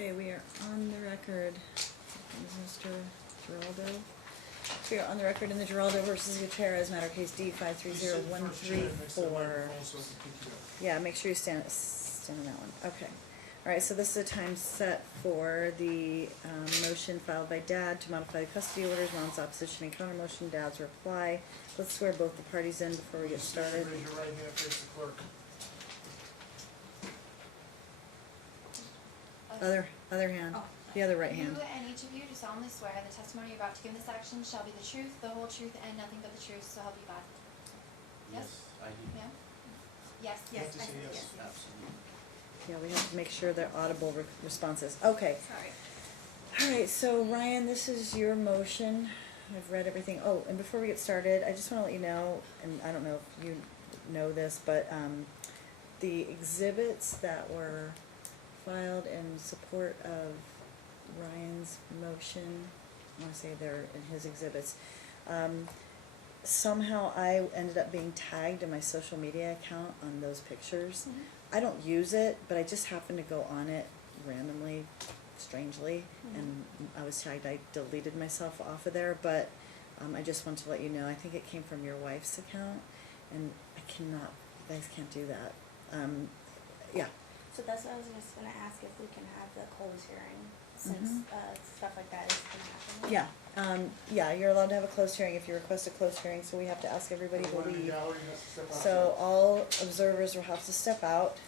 Okay, we are on the record. Mr. Geraldo. We are on the record in the Geraldo versus Gultierrez matter, case D 530134. Yeah, make sure you stand on that one. Okay. All right, so this is a time set for the motion filed by Dad to modify the custody orders, Mom's opposition and counter motion, Dad's reply. Let's swear both the parties in before we get started. Raise your right hand, face the clerk. Other hand. Oh. The other right hand. You and each of you do solemnly swear the testimony you're about to give in this action shall be the truth, the whole truth, and nothing but the truth, so help you God. Yes? I do. Yeah? Yes. You have to I say said yes. Absolutely. Yeah, we have to make sure they're audible responses. Okay. Sorry. All right, so Ryan, this is your motion. I've read everything. Oh, and before we get started, I just want to let you know, and I don't know if you know this, but the exhibits that were filed in support of Ryan's motion, I want to say they're in his exhibits, somehow I ended up being tagged in my social media account on those pictures. Mhm. I don't use it, but I just happened to go on it randomly, strangely, and I was tagged. I deleted myself off of there, but I just want to let you know, I think it came from your wife's account, and I cannot, you guys can't do that. Yeah. So that's what I was just gonna ask, if we can have the closed hearing, since stuff like that is gonna happen. Yeah, yeah, you're allowed to have a closed hearing if you request a closed hearing, so we have to ask everybody to Everyone in the leave. gallery has to step outside. So all observers will have to step out.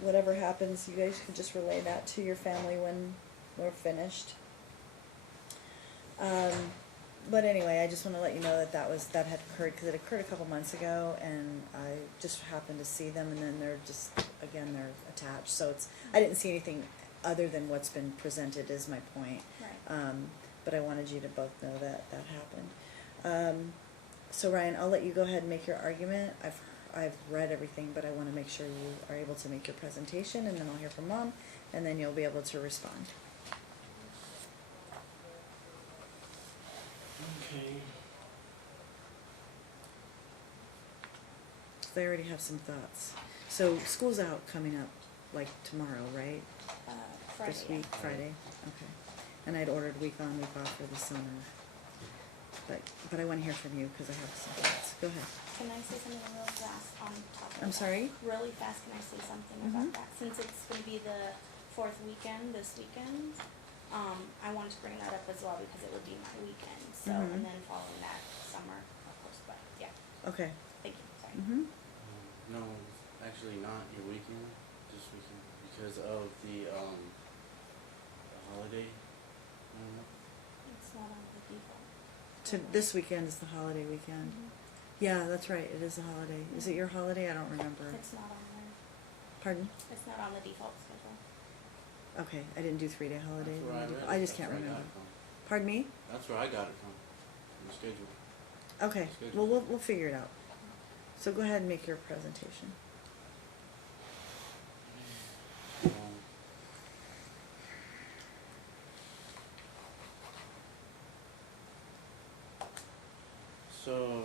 Whatever happens, you guys can just relay that to your family when we're finished. But anyway, I just want to let you know that that had occurred, because it occurred a couple months ago, and I just happened to see them, and then they're just, again, they're attached. So I didn't see anything other than what's been presented, is my point. Right. But I wanted you to both know that happened. So Ryan, I'll let you go ahead and make your argument. I've read everything, but I want to make sure you are able to make your presentation, and then I'll hear from Mom, and then you'll be able to respond. Okay. They already have some thoughts. So school's out coming up, like tomorrow, right? Friday. This week, Friday. Okay. And I'd ordered week on, week off for the summer. But I want to hear from you because I have some thoughts. Go ahead. Can I say something real fast on top of I'm that? sorry? Really fast, can I say something Mhm. about that? Since it's gonna be the fourth weekend this weekend, I wanted to bring that up as well because it would be my weekend, so, Mhm. and then following that, summer, of course, but, yeah, Okay. thank you, sorry. No, it's actually not your weekend, this weekend, because of the holiday. It's not on the default. This weekend is the holiday weekend. Yeah, that's right. It is a holiday. Is it your holiday? I don't remember. It's not on there, Pardon? it's not on the default schedule. Okay, I didn't do 3-day holiday. That's where I read it. I just That's can't where I got remember. it from. Pardon me? That's where I got it from the schedule. Okay. Schedule. Well, we'll figure it out. So go ahead and make your presentation. So,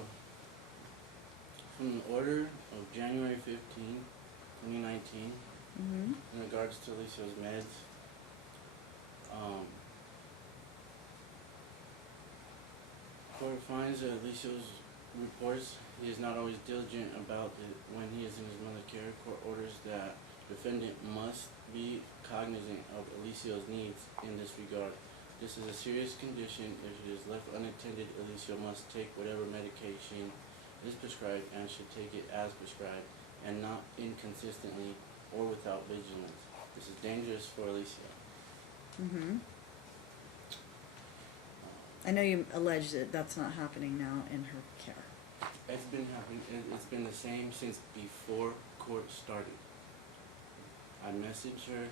from the order of January 15, 2019, Mm-hmm. in regards to Alicia's meds, court finds that Alicia's reports he is not always diligent about it when he is in his mother care. Court orders that defendant must be cognizant of Alicia's needs in this regard. This is a serious condition. If it is left unattended, Alicia must take whatever medication is prescribed and should take it as prescribed and not inconsistently or without vigilance. This is dangerous for Alicia. Mm-hmm. I know you allege that that's not happening now in her care. It's been happening. It's been the same since before court started. I messaged her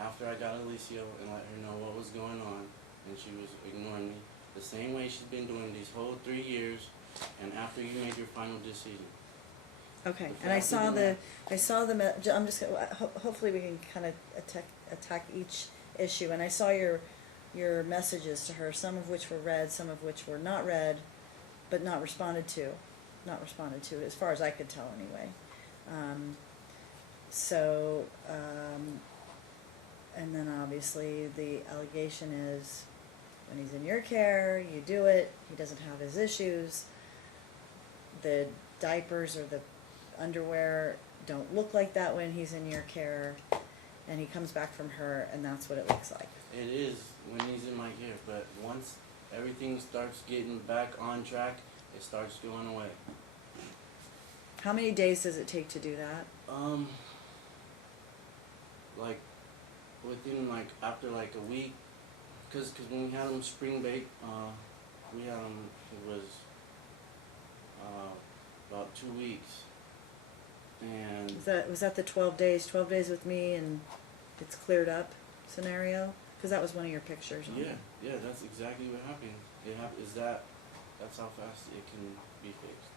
after I got Alicia and let her know what was going on, and she was ignoring me the same way she's been doing these whole 3 years, and after you made your final decision. Okay, and I saw the, I'm just, hopefully we can kind of attack each issue, and I saw your messages to her, some of which were read, some of which were not read, but not responded to, as far as I could tell anyway. So, And then obviously the allegation is when he's in your care, you do it, he doesn't have his issues. The diapers or the underwear don't look like that when he's in your care, and he comes back from her and that's what it looks like. It is when he's in my care, but once everything starts getting back on track, it starts going away. How many days does it take to do that? Like within like after like a week, cause when we had him spring bake, we had him, it was about 2 weeks, and Was that the 12 days with me and it's cleared up scenario? Because that was one of your pictures. On it. yeah, that's exactly what happened. That's how fast it can be fixed.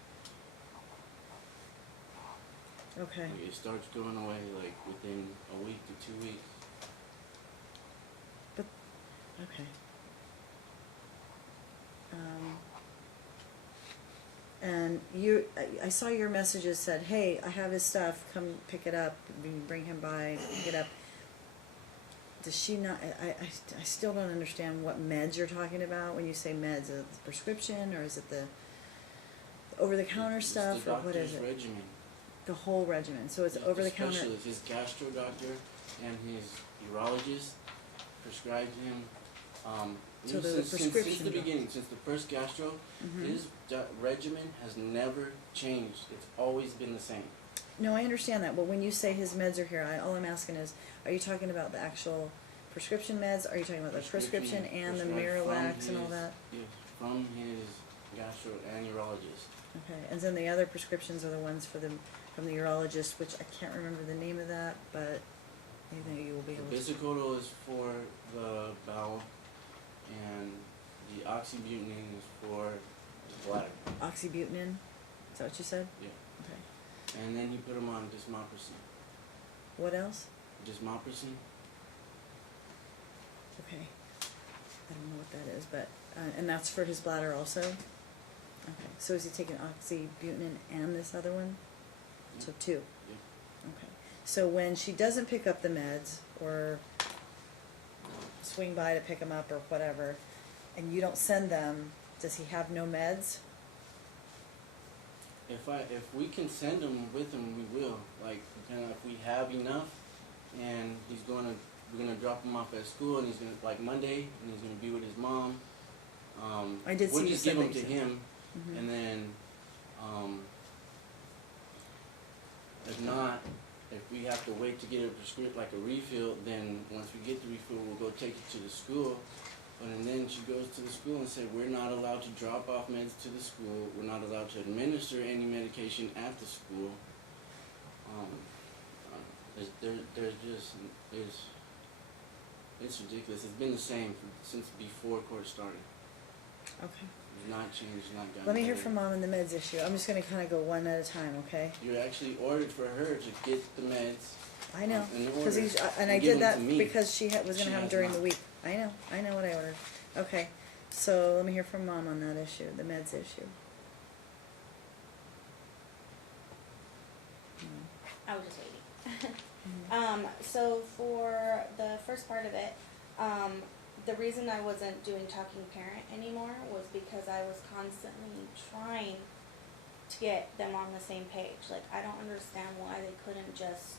Okay. Like it starts going away like within a week to 2 weeks. Okay. And I saw your messages said, hey, I have his stuff, come pick it up, bring him by, pick it up. Does she not, I still don't understand what meds you're talking about when you say meds. Is it the prescription or is it the over-the-counter stuff It's the or what is doctor's it? regimen. The whole regimen, so it's The over-the-counter. specialist, his gastro doctor and his urologist prescribed him, So the since the prescription beginning, since the first gastro, Mhm. his regimen has never changed. It's always been the same. No, I understand that, but when you say his meds are here, all I'm asking is, are you talking about the actual prescription meds? Are you talking about the prescription and the prescribed from Miralax and all his- that? Yeah, from his gastro and urologist. Okay, and then the other prescriptions are the ones from the urologist, which I can't remember the name of that, but maybe you will be The able to. Bisacodyl is for the bowel, and the oxybutynin is for the bladder. Oxybutynin, is that what you said? Yeah. Okay. And then he put him on dismopracine. What else? Dismopracine? Okay. I don't know what that is, but, and that's for his bladder also? Okay, so is he taking oxybutynin and this other one? So two? Yeah. Okay, so when she doesn't pick up the meds, or swing by to pick them up, or whatever, and you don't send them, does he have no meds? If we can send him with him, we will. Like, kind of, if we have enough, and we're gonna drop him off at school, and he's gonna, like Monday, and he's gonna be with his mom. I did see we'll you just said give him that to you said. him, Mhm. and then, if not, if we have to wait to get a prescription, like a refill, then once we get the refill, we'll go take it to the school. And then she goes to the school and said, we're not allowed to drop off meds to the school. We're not allowed to administer any medication at the school. It's ridiculous. It's been the same since before court started. Okay. It's not changed, not gotten Let me hear better. from Mom on the meds issue. I'm just gonna kinda go one at a time, okay? You actually ordered for her to get the meds. I know, In the cause order, he's, and and I give did them that to me. because she was She gonna have them has during the not. week. I know what I ordered. Okay, so let me hear from Mom on that issue, the meds issue. I was just waiting. Mhm. So for the first part of it, the reason I wasn't doing talking parent anymore was because I was constantly trying to get them on the same page. Like, I don't understand why they couldn't just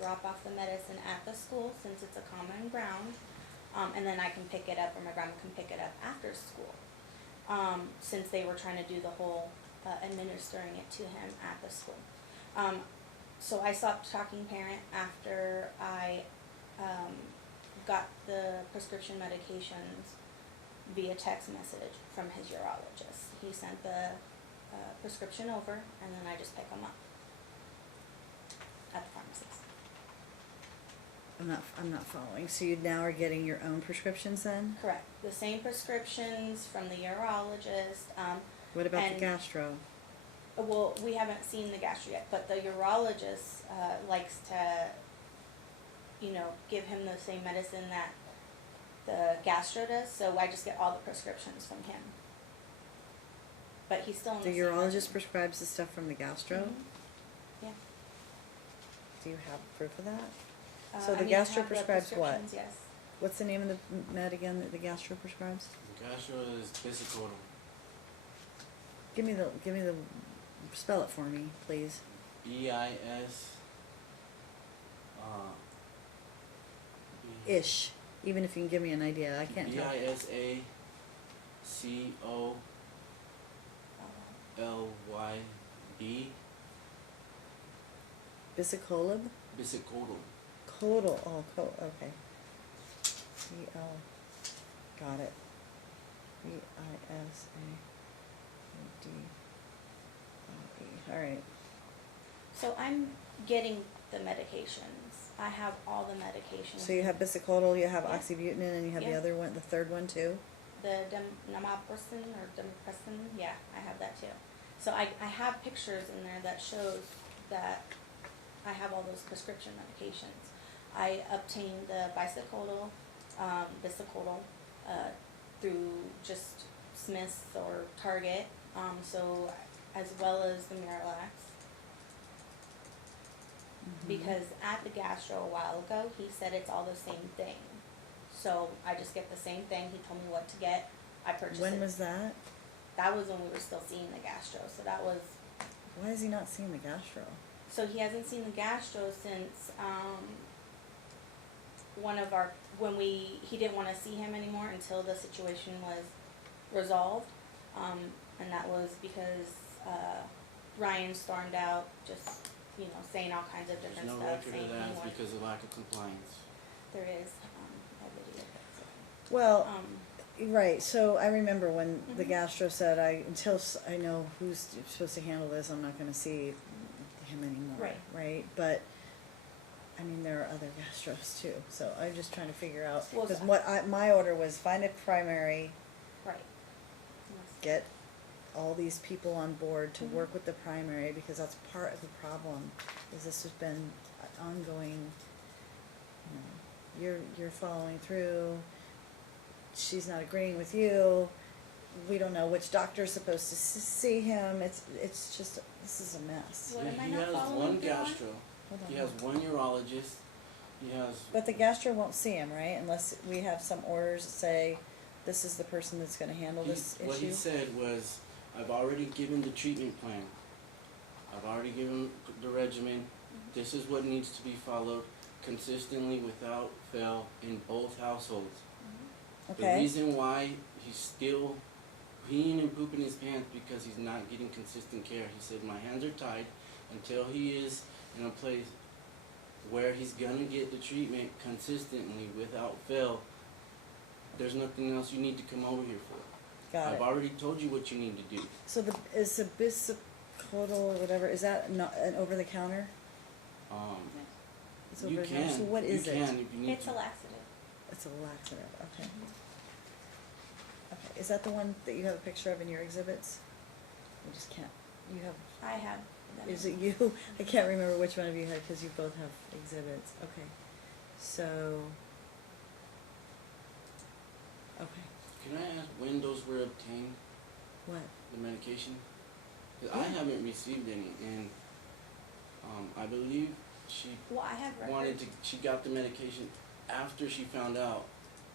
drop off the medicine at the school since it's a common ground, and then I can pick it up, or my grandma can pick it up after school. Since they were trying to do the whole administering it to him at the school. So I stopped talking parent after I got the prescription medications via text message from his urologist. He sent the prescription over, and then I just pick them up at the pharmacist. I'm not following. So you now are getting your own prescriptions then? Correct. The same prescriptions from the urologist. What about the And- gastro? Well, we haven't seen the gastro yet, but the urologist likes to, give him the same medicine that the gastro does, so I just get all the prescriptions from him. But he's still in The the same urologist regimen. prescribes the stuff from the gastro? Mhm. Yeah. Do you have proof of that? So the I mean, I gastro have the prescribes what? prescriptions, yes. What's the name of the med again that the gastro prescribes? Gastro is Bisicotal. Give me the, spell it for me, please. EIS. Ish, even if you can give me an idea, I can't tell. BISACOLYB. Bisicolib? Bisicotal. Codal, okay. E-L, got it. B-I-S-A-D-L-E, alright. So I'm getting the medications. I have all the medications. So you have bisicotal, you have Yeah. oxybutynin, and you have the Yeah. other one, the third one too? The namaprosyn or demopressin, yeah, I have that too. So I have pictures in there that shows that I have all those prescription medications. I obtained the bisicotal, through just Smith's or Target, so as well as the Miralax. Mhm. Because at the gastro a while ago, he said it's all the same thing. So I just get the same thing, he told me what to get, I purchased it. When was that? That was when we were still seeing the gastro, so that was, Why is he not seeing the gastro? so he hasn't seen the gastro since, he didn't wanna see him anymore until the situation was resolved. And that was because, Ryan stormed out, just, saying all kinds of There's different no stuff, record saying of he that. It's wanted. because of lack of compliance. There is, a video. Well, Um, right, so I remember when the Mhm. gastro said, until I know who's supposed to handle this, I'm not gonna see him anymore, Right. right? But, I mean, there are other gastros too, so I'm just trying to figure out, Well, because so- my order was find a primary, right. get all these people on board to Mhm. work with the primary, because that's part of the problem, is this has been ongoing, you're following through, she's not agreeing with you, we don't know which doctor's supposed to see him, it's just, this is a mess. What am I he not has following one through on? gastro. Hold on, He has one urologist. He has. But the gastro won't see him, right, unless we have some orders that say, this is the person that's gonna handle this issue? What he said was, I've already given the treatment plan. I've already given the regimen. This is what needs to be followed consistently without fail in both households. The Okay, reason why he's still peeing and pooping his pants because he's not getting consistent care. He said, my hands are tied until he is in a place where he's gonna get the treatment consistently without fail. There's nothing else you need to come over here for. got I've it. already told you what you need to do. So is the bisicotal or whatever, is that not an over-the-counter? It's You over the counter. can. So what is you it? can if you need It's to. a laxative. It's a laxative, okay. Okay, is that the one that you have a picture of in your exhibits? I just can't, you have, I have them. is it you? I can't remember which one of you had, cause you both have exhibits, okay. So, okay, Can I ask when those were obtained, what? the medication? 'Cause I Yeah. haven't received any, and I believe she Well, I have records. she got the medication after she found out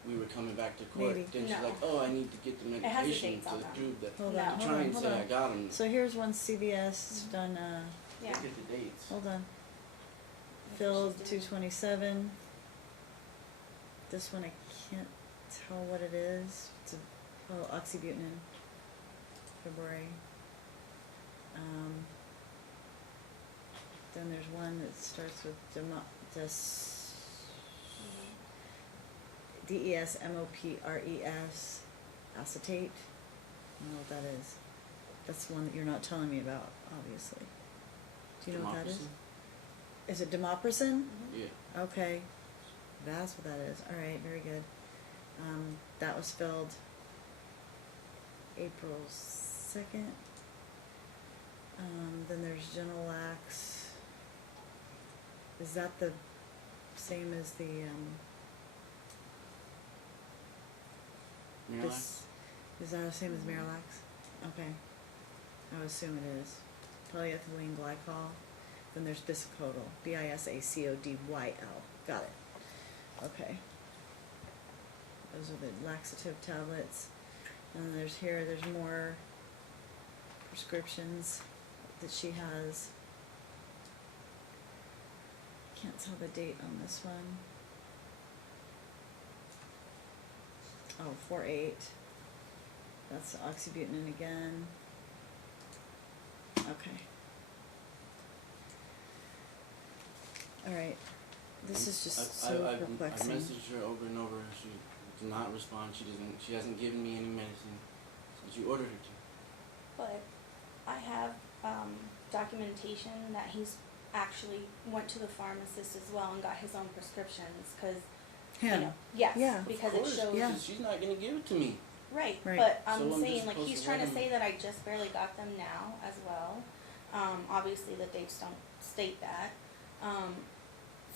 we were coming back to court. Maybe. Then she's No. like, oh, I need to get the It has the medication dates to on them. prove that. Hold No. on, To hold try on, and hold say on. I got them. So here's one CVS done, Yeah. Look at the dates. hold on, That's what filled she's two doing. 27. This one I can't tell what it is. It's oxybutynin, February. Then there's one that starts with DESMOPRES acetate. I don't know what that is. That's the one that you're not telling me about, obviously. Do you know what that is? Democracy? Is it demopressin? Yeah. Okay, that's what that is. All right, very good. That was filled April 2nd. Then there's Genelax. Is that the same as the Miralax? this? Is that the same as Miralax? Okay, I would assume it is. Polyethylene glycol. Then there's Bisicodyl, BISACODYL. Got it. Okay. Those are the laxative tablets. And there's more prescriptions that she has. Can't tell the date on this one. Oh, 4/8. That's oxybutynin again. Okay. All right. This is just so I've perplexing. messaged her over and over. She did not respond. She hasn't given me any medicine since you ordered her to. But I have documentation that he's actually went to the pharmacist as well and got his own prescriptions, because Him. yes, Yeah. because Of it course, shows because she's not gonna give it to me. right. Right. But So I'm I'm saying just like supposed he's to trying let to him- say that I just barely got them now as well. Obviously the dates don't state that.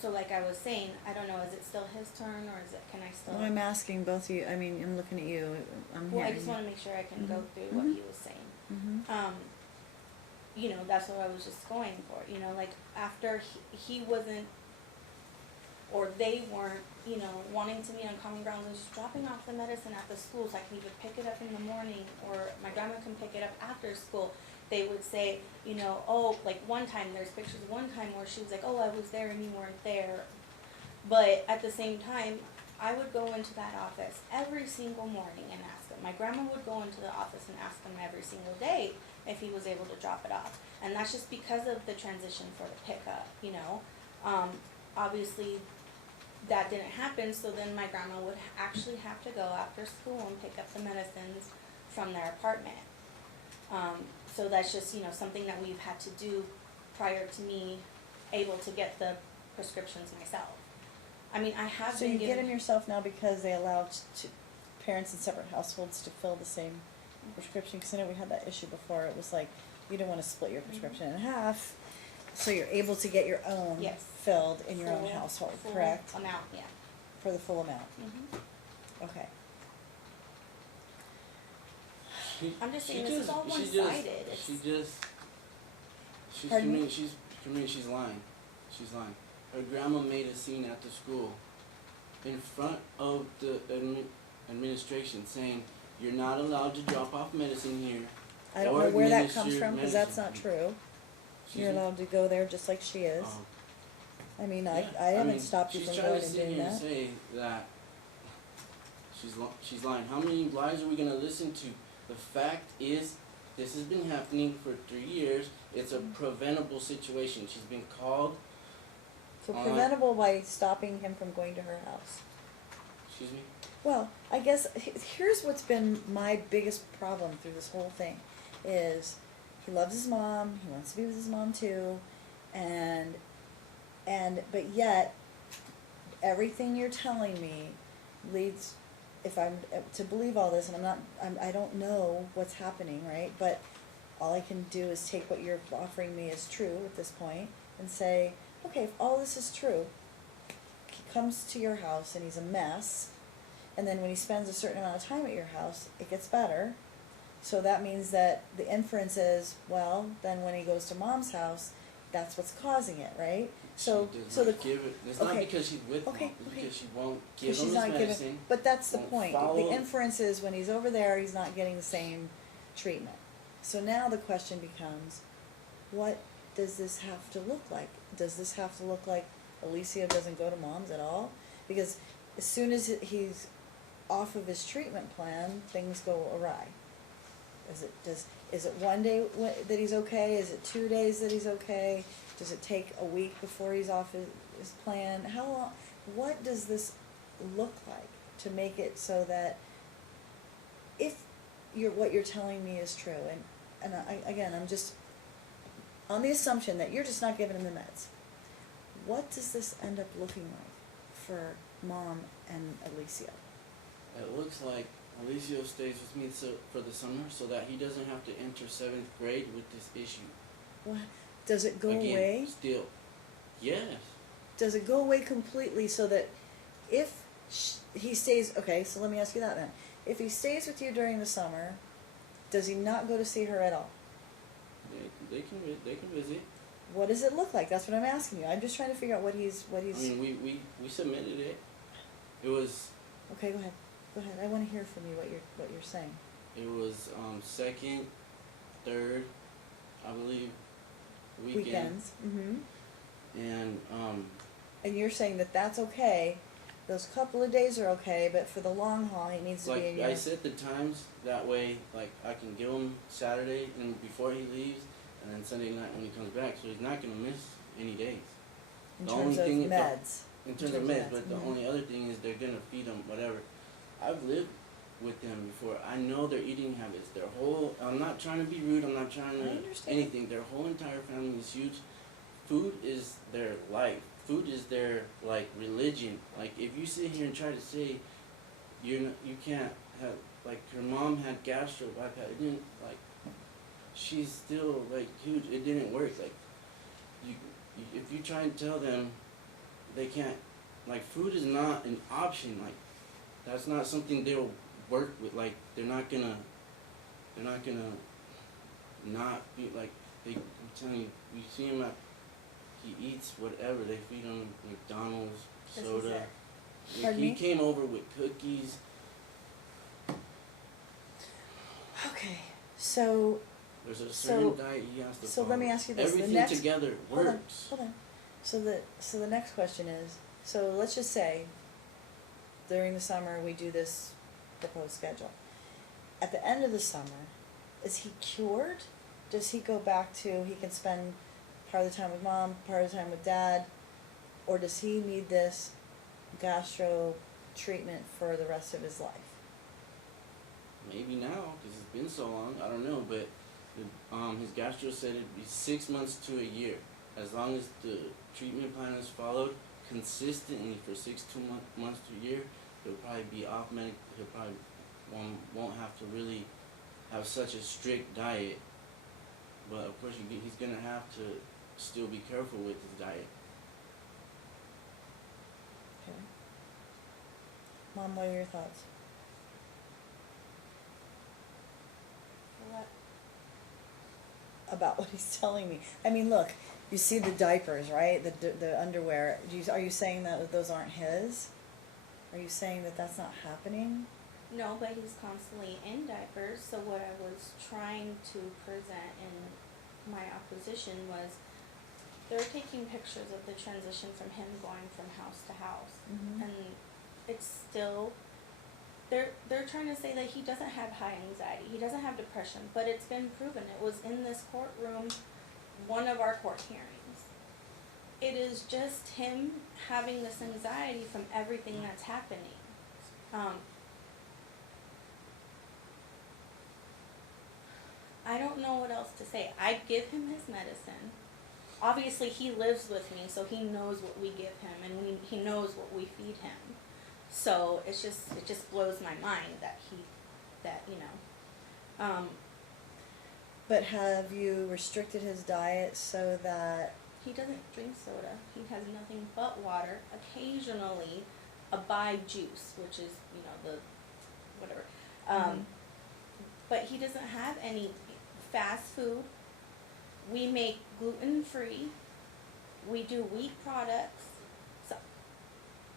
So like I was saying, I don't know, is it still his turn, or is it, can I still? Well, I'm asking both of you. I mean, I'm looking at you. I'm Well, I hearing. just want to make sure I can go Mhm. through what Mhm. he was saying. Mm-hmm. You know, that's what I was just going for. You know, like after he wasn't, or they weren't, you know, wanting to meet on common ground, was just dropping off the medicine at the school so I can either pick it up in the morning or my grandma can pick it up after school. They would say, you know, oh, like one time, there's pictures of one time where she was like, oh, I was there and you weren't there. But at the same time, I would go into that office every single morning and ask him. My grandma would go into the office and ask him every single day if he was able to drop it off. And that's just because of the transition for the pickup, you know. Obviously, that didn't happen, so then my grandma would actually have to go after school and pick up the medicines from their apartment. So that's just, you know, something that we've had to do prior to me able to get the prescriptions myself. I mean, I have So been you given. get them yourself now because they allow parents in separate households to fill the same prescription? Because I know we had that issue before. It was like you don't want to split your prescription in half, so you're able to get your own Yes. filled in your own Full- household, full correct? amount, yeah. For the full amount. Mm-hmm. Okay. I'm just saying, this is all one-sided. She's Pardon me? she's lying. She's lying. Her grandma made a scene at the school in front of the administration saying, you're not allowed to drop off medicine here. I don't or know where that administer comes from, because that's not medicine." true. Excuse You're me? allowed to go there just like she is. I mean, I haven't mean, stopped you from she's going trying to and sit doing here that. and say that she's lying. How many lies are we gonna listen to? The fact is, this has been happening for 3 years. It's a preventable situation. She's been called. So preventable by stopping him from going to her house. Excuse me. Well, I guess here's what's been my biggest problem through this whole thing is he loves his mom, he wants to be with his mom too, but yet everything you're telling me leads, if I'm to believe all this, and I don't know what's happening, right? But all I can do is take what you're offering me as true at this point and say, okay, if all this is true, he comes to your house and he's a mess, and then when he spends a certain amount of time at your house, it gets better. So that means that the inference is, well, then when he goes to mom's house, that's what's causing it, right? So, she does so not the give it. It's not okay. because she's with Okay, mom. It's okay. because she won't give because him she's his not medicine. giving, but that's the won't point. follow- The inference is when he's over there, he's not getting the same treatment. So now the question becomes, what does this have to look like? Does this have to look like Alicia doesn't go to mom's at all? Because as soon as he's off of his treatment plan, things go awry. Is it one day that he's okay? Is it 2 days that he's okay? Does it take a week before he's off his plan? How long? What does this look like to make it so that if what you're telling me is true, and I'm just on the assumption that you're just not giving him the meds, what does this end up looking like for mom and Alicia? It looks like Alicio stays with me for the summer so that he doesn't have to enter 7th grade with this issue. What? Does it go Again, away? Still. Yes. Does it go away completely so that if he stays, okay, so let me ask you that then. If he stays with you during the summer, does he not go to see her at all? They can visit. what does it look like? That's what I'm asking you. I'm just trying to figure out what he's, I mean, we submitted it. It was, okay, go ahead. Go ahead. I wanna hear from you what you're saying. it was, second, third, I believe, weekend. Weekends, And, and you're saying that that's okay, those couple of days are okay, but for the long haul, he needs to be in like your. I set the times that way, like I can give him Saturday and before he leaves, and then Sunday night when he comes back, so he's not gonna miss any days. In the terms only of thing- meds. In terms of meds, but the only other thing is they're gonna feed him whatever. I've lived with them before. I know their eating habits. Their whole, I'm not trying to be rude, I'm not trying I to understand. anything. Their whole entire family is huge. Food is their life. Food is their, like, religion. Like, if you sit here and try to say you can't have, like, her mom had gastro bypass, it didn't, like, she's still, like, huge. It didn't work. Like, if you try and tell them they can't, like, food is not an option. Like, that's not something they'll work with. Like, they're not gonna not be, like, I'm telling you, you see him he eats whatever. They feed him McDonald's, This is soda. it. Like, Pardon he me? came over with cookies. Okay, so, There's a So- certain diet he has to so follow. let me ask you this, the Everything next- together hold on, works. hold on. So the next question is, so let's just say during the summer we do this proposed schedule. At the end of the summer, is he cured? Does he go back to, he can spend part of the time with mom, part of the time with dad? Or does he need this gastro treatment for the rest of his life? Maybe now, because it's been so long. I don't know, but his gastro said it'd be 6 months to a year. As long as the treatment plan is followed consistently for months to a year, he'll probably be off medic. He'll probably won't have to really have such a strict diet. But of course, he's gonna have to still be careful with his diet. Okay. Mom, what are your thoughts? What? About what he's telling me? I mean, look, you see the diapers, right? The underwear. Are you saying that those aren't his? Are you saying that that's not happening? No, but he's constantly in diapers, so what I was trying to present in my opposition was they're taking pictures of the transition from him going from house to house. Mhm. And it's still, they're trying to say that he doesn't have high anxiety, he doesn't have depression, but it's been proven. It was in this courtroom, one of our court hearings. It is just him having this anxiety from everything that's happening. I don't know what else to say. I give him his medicine. Obviously, he lives with me, so he knows what we give him, and he knows what we feed him. So it just blows my mind that But have you restricted his diet so that? he doesn't drink soda. He has nothing but water. Occasionally, a Bai juice, which is the whatever. But he doesn't have any fast food. We make gluten-free. We do wheat products. So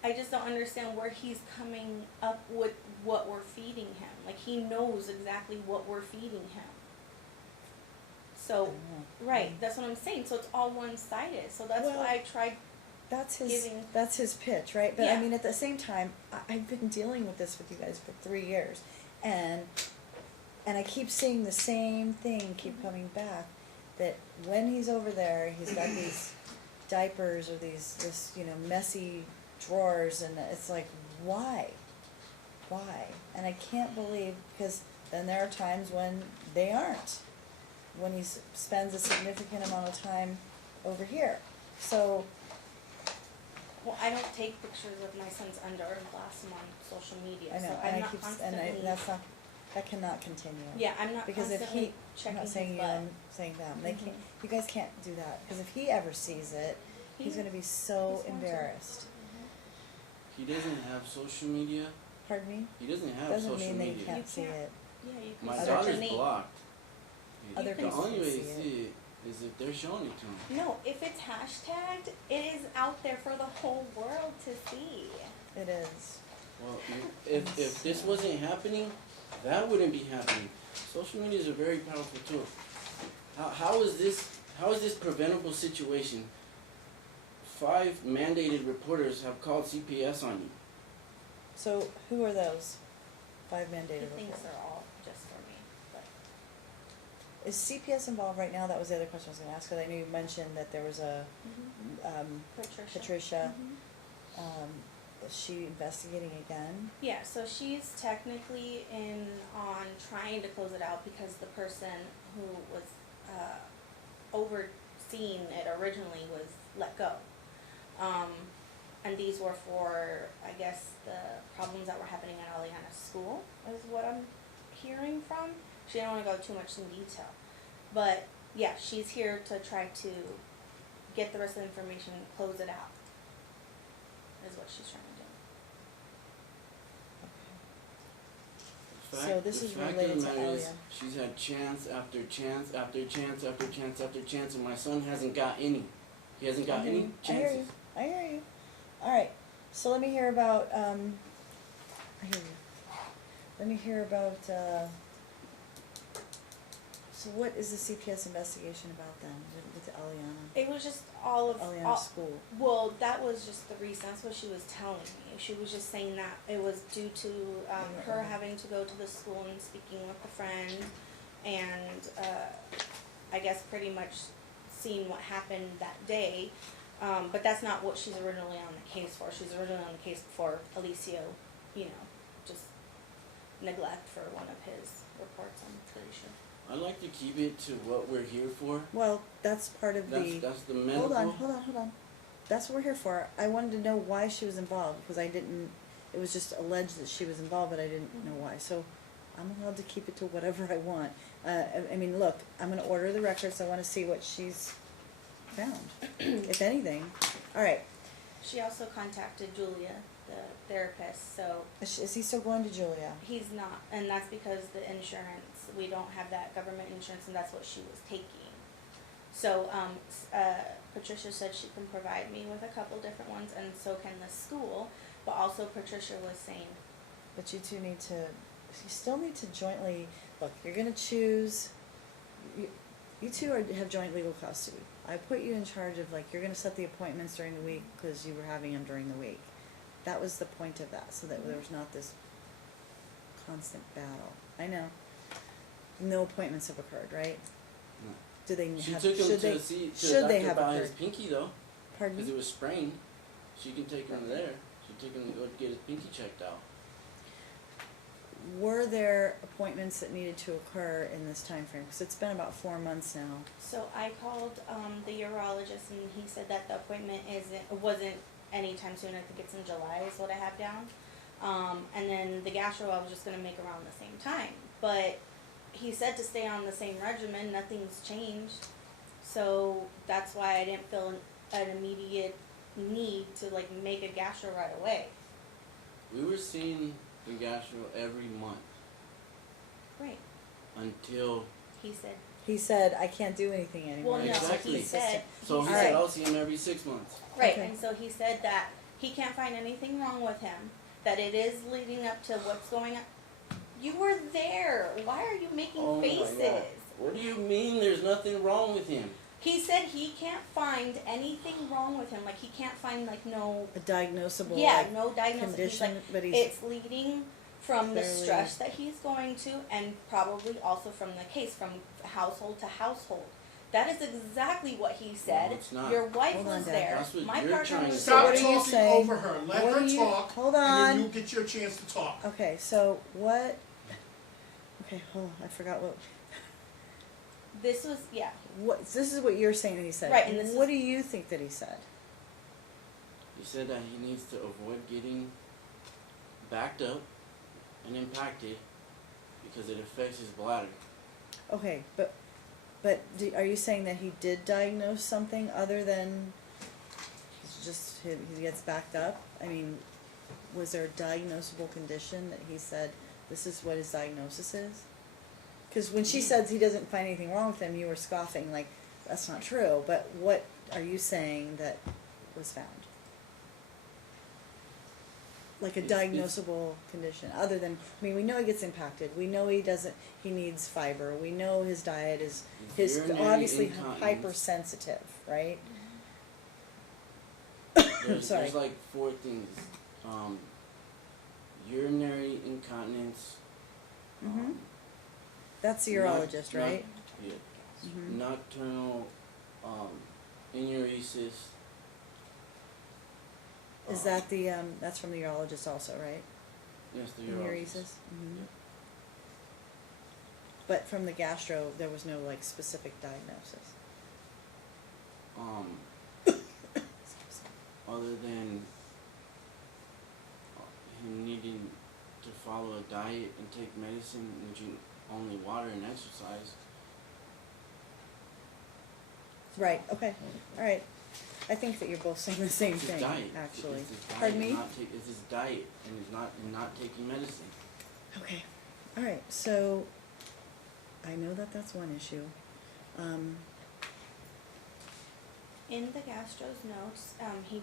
I just don't understand where he's coming up with what we're feeding him. Like, he knows exactly what we're feeding him. So, right, that's what I'm saying. So it's all one-sided. So that's Well, why I tried That's giving. his pitch, right? But I Yeah. mean, at the same time, I've been dealing with this with you guys for 3 years, and I keep seeing the same thing keep coming back. That when he's over there, he's got these diapers or this messy drawers, and it's like, why? And I can't believe, because then there are times when they aren't. When he spends a significant amount of time over here, so. Well, I don't take pictures of my son's underwear and blast them on social media. I know, so and I'm I not keep, constantly. that cannot continue. Yeah, I'm not Because if constantly he, checking I'm not saying his you, butt. I'm saying them, they can't, Mhm. you guys can't do that, because if he ever sees it, he's He- gonna be so he's going to. embarrassed. He doesn't have social media. Pardon me? He doesn't have Doesn't social mean they media. can't You see can't. it. Yeah, you can My search Other daughter's a name. blocked. Other The people only can way see to it. see it is if they're showing it to him. No, if it's hashtagged, it is out there for the whole world to see. It is. Well, if this wasn't happening, that wouldn't be happening. Social media is a very powerful tool. How is this preventable situation? 5 mandated reporters have called CPS on you. So who are those 5 He mandated thinks reporters? they're all just for me, but Is CPS involved right now? That was the other question I was gonna ask, because I knew you mentioned that there was a, Patricia, is she investigating again? Yeah, so she's technically in on trying to close it out because the person who was overseeing it originally was let go. And these were for, I guess, the problems that were happening at Aliana's school, is what I'm hearing from. She didn't want to go too much in detail. But, yeah, she's here to try to get the rest of the information, close it out, is what she's trying to do. So this The is fact related of the to matter is, Elia. she's had chance after chance after chance after chance after chance, and my son hasn't got any. He hasn't got any I hear you. chances. I hear you. Alright, so let me hear about, I hear you. Let me hear about, so what is the CPS investigation about then, with Eliana? It was just all of Eliana's school. well, that was just the reason. That's what she was telling me. She was just saying that it was due to her having to go to the school and speaking with a friend, and I guess pretty much seeing what happened that day. But that's not what she's originally on the case for. She's originally on the case for Alicio, just neglect for one of his reports, I'm pretty sure. I like to keep it to what we're here for. Well, that's part of the. That's the medical. Hold on. That's what we're here for. I wanted to know why she was involved, because it was just alleged that she was involved, but I didn't know why. So I'm allowed to keep it to whatever I want. I mean, look, I'm gonna order the records. I wanna see what she's found, if anything. Alright, She also contacted Julia, the therapist, so is he still going to Julia? he's not, and that's because the insurance, we don't have that government insurance, and that's what she was taking. So, Patricia said she can provide me with a couple different ones, and so can the school, but also Patricia was saying, But you still need to jointly, look, you're gonna choose, you two have joint legal custody. I put you in charge of, you're gonna set the appointments during the week, because you were having them during the week. That was the point of that, so that there was not this constant battle. I know. No appointments have occurred, right? No. Do they She have, took him should to they, see to should a they doctor have about his occurred? pinky though, Pardon because me? it was sprained. She can take him there. She took him to go get his pinky checked out. Were there appointments that needed to occur in this time frame? Because it's been about 4 months now. so I called, the urologist, and he said that the appointment wasn't anytime soon. I think it's in July is what I have down. And then the gastro I was just gonna make around the same time, but he said to stay on the same regimen. Nothing's changed, so that's why I didn't feel an immediate need to make a gastro right away. We were seeing the gastro every month Right. until. He said. He said, I can't do anything anymore. Well, no, Exactly. he said. So he All said, right. I'll see him every 6 months. Right, Okay. and so he said that he can't find anything wrong with him, that it is leading up to what's going on. You were there. Why are you making Oh my faces? God. What do you mean there's nothing wrong with him? He said he can't find anything wrong with him. He can't find no A diagnosable no diagnosis. condition, He's but he's it's leading from the fairly- stress that he's going to, and probably also from the case, from household to household. That is exactly what he said. No, it's not. Your wife Hold on, was Dad. there. That's what My you're partner trying to was say. Stop What are you talking saying? over her. Let What her are you- talk. hold And on. then you get your chance to talk. Okay, so what? Okay, hold on. I forgot what. This was This is what you're saying that he said. Right, and this what is- do you think that he said? He said that he needs to avoid getting backed up and impacted because it affects his bladder. Okay, but are you saying that he did diagnose something other than he gets backed up? I mean, was there a diagnosable condition that he said this is what his diagnosis is? Because when she said he doesn't find anything wrong with him, you were scoffing that's not true, but what are you saying that was found? Like a It's- diagnosable condition, other than, I mean, we know he gets impacted, we know he needs fiber, we know his diet is, his, Urinary obviously incontinence. hypersensitive, right? Sorry. There's like 4 things. Urinary incontinence. Mhm. That's the Not- urologist, not- right? Yeah. Mhm. Nocturnal enuresis. Is that the, that's from the urologist also, right? Yes, the Enuresis? urologist. Mhm. Yeah. But from the gastro, there was no like specific diagnosis. Other than him needing to follow a diet and take medicine and drink only water and exercise. Right, okay, alright. I think that you're both saying the same It's his thing, diet. actually. It's his diet Pardon and me? it's his diet and not taking medicine. Okay, alright, so, I know that that's one issue. In the gastro's notes, he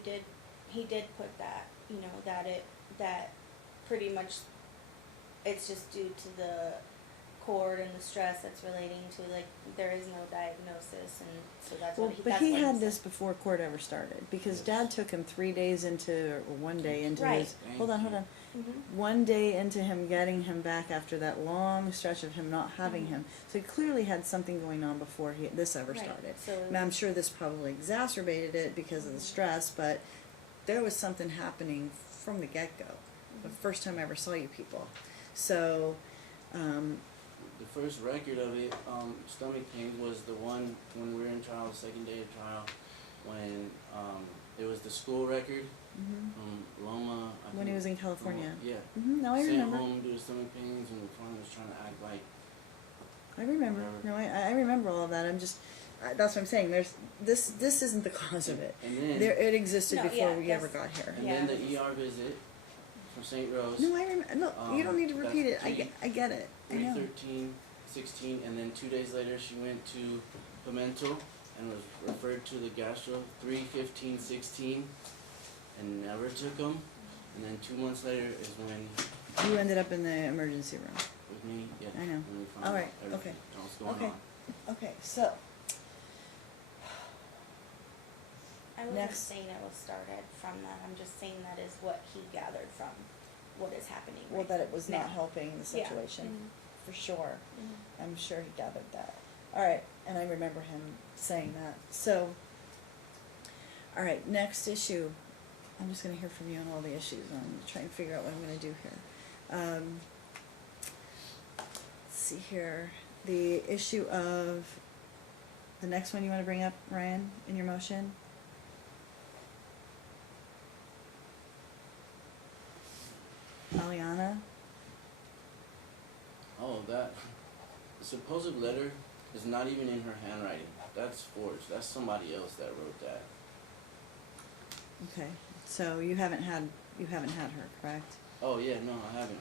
did put that, you know, that pretty much it's just due to the cord and the stress that's relating to, like, there is no diagnosis, and so that's Well, what he, but that's he what had said. this before court ever started, because Yes. Dad took him 3 days into, or 1 day into Right. his, hold on, Thank you. Mhm. 1 day into him getting him back after that long stretch of him not having Mhm. him. So he clearly had something going on before this ever Right, started. so it Now, I'm was- sure this probably exacerbated it because of the stress, but there was something happening from the get-go, the first time I ever saw you people. So, The first record of it, stomach pains, was the one when we were in trial, the second day of trial, when it was the school record mhm. from Loma. When he was in California. Yeah. No, I Sent remember. home due to stomach pains, and the father was trying to act like. I remember. No, I remember all of that. I'm just, that's what I'm saying. There's, this isn't the cause of it. And then, It existed No, before yeah, we ever got that's- here. and Yeah. then the ER visit from St. Rose. No, I remember. No, you don't need to that's repeat it. three- I get it. I know. 3/13, 16, and then 2 days later she went to Pimentel and was referred to the gastro 3/15, 16, and never took them. And then 2 months later is when, You ended up in the emergency room. with me, yeah, I know. when we found All out right, everything, okay. what's going Okay. on. Okay, so I wasn't Next. saying it was started from that, I'm just saying that is what he gathered from what is happening well, right that it was not now. helping the Yeah. situation, for sure. Mhm. I'm sure he gathered that. All right, and I remember him saying that. So, all right, next issue. I'm just going to hear from you on all the issues. I'm trying to figure out what I'm going to do here. Let's see here. The issue of the next one you want to bring up, Ryan, in your motion? Aliana? Oh, that supposed letter is not even in her handwriting. That's forged. That's somebody else that wrote that. Okay, so you haven't had her, correct? Oh yeah, no, I haven't.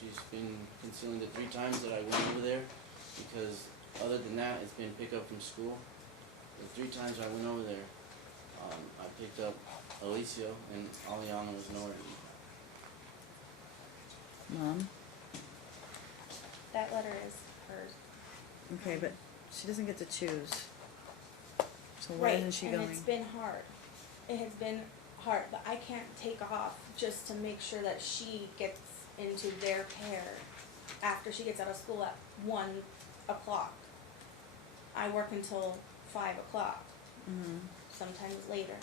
She's been concealing the 3 times that I went over there, because other than that, it's been pick up from school. The 3 times I went over there, I picked up Alicio, and Aliana was nowhere. Mom? That letter is hers. Okay, but she doesn't get to choose. So why isn't she going? And it's been hard. It has been hard, but I can't take off just to make sure that she gets into their care after she gets out of school at 1 o'clock. I work until 5 o'clock, Mhm. sometimes later.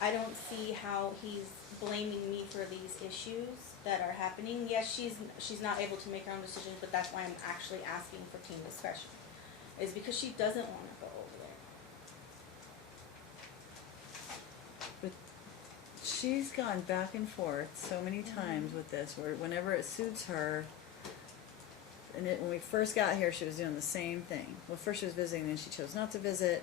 I don't see how he's blaming me for these issues that are happening. Yes, she's not able to make her own decisions, but that's why I'm actually asking for team discretion. Is because she doesn't want to go over there. But she's gone back and forth so many times with this, where whenever it suits her, and when we first got here, she was doing the same thing. Well, first she was visiting, then she chose not to visit.